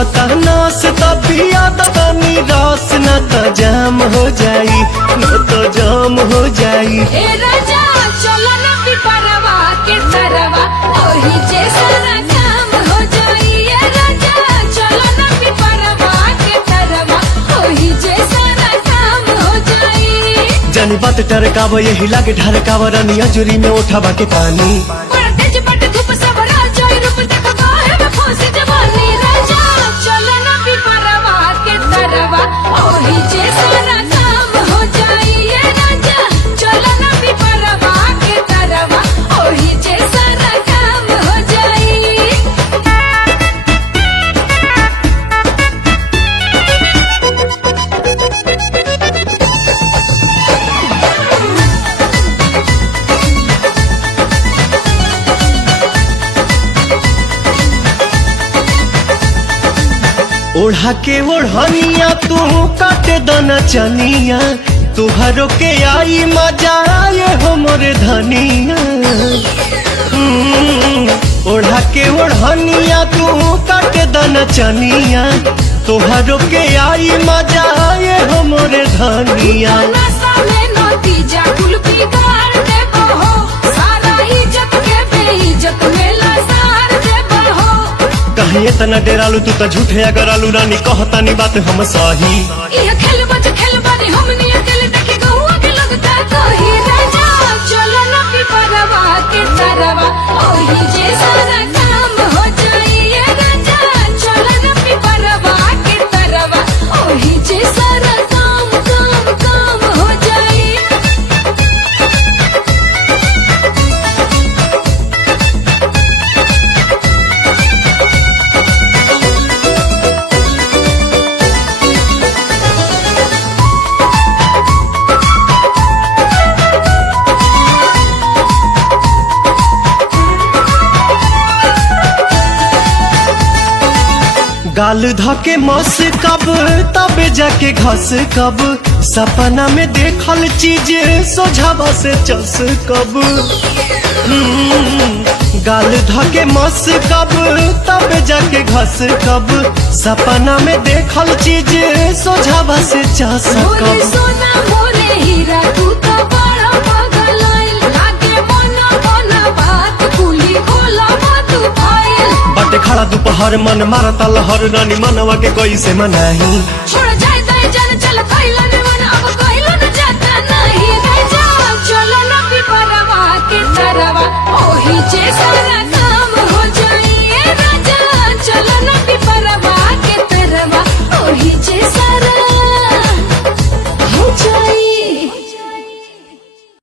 सुखता नास तबिया तनी रस न तो जाम हो जाई, न तो जाम हो जाई। ए राजा चलो ना पिपरवा के तरवा ओही जे सारा काम हो जाई। ए राजा चलो ना पिपरवा के तरवा ओही जे सारा काम हो जाई। जानी बात टरकाव यही लागे ढरकाव रानी अजूरी में उठावा के पानी। बड़ा तेज बट धूप सब राजा रूप देख गाहे में फंस जवानी। राजा चलो ना पिपरवा के तरवा ओही जे सारा काम हो जाई। ए राजा चलो ना पिपरवा के तरवा ओही जे सारा काम हो जाई। ओढ़ा के ओढ़निया तू काटे दना चनिया, तुहरो के आई मजा आए हो मोरे धनिया। ओढ़ा के ओढ़निया तू काटे दना चनिया, तुहरो के आई मजा आए हो मोरे धनिया। नशा में नतीजा कुल बिगाड़ देबो हो, सारा इज्जत के बेइज्जत में लसार देबो हो। कहीं इतना डेरालू तू तो झूठे अगर आलू रानी कहतानी बात हम सही। यह खेल बानी हमनी अकेले देखे गहुआ के लोग का कही। राजा चलो ना पिपरवा के तरवा ओही जे सारा काम हो जाई। ए राजा चलो ना पिपरवा के तरवा ओही जे सारा काम काम काम हो जाई। गाल धके मस कब तबे जाके घस कब, सपना में देखल चीज सोझावा से चस कब। गाल धके मस कब तबे जाके घस कब, सपना में देखल चीज सोझावा से चस मोरे कब। सोना मोरे हीरा तू तो बड़ा पागल आइल, लागे मोना मोना बात कुली खोला मत फाइल। बटे खड़ा दोपहर मन मारता लहर रानी मनवा के कोई से मनाही। छोड़ जाए दाई जान चल कइला ने मन अब कइला न जाता नहीं। राजा चलो ना पिपरवा के तरवा ओही जे सारा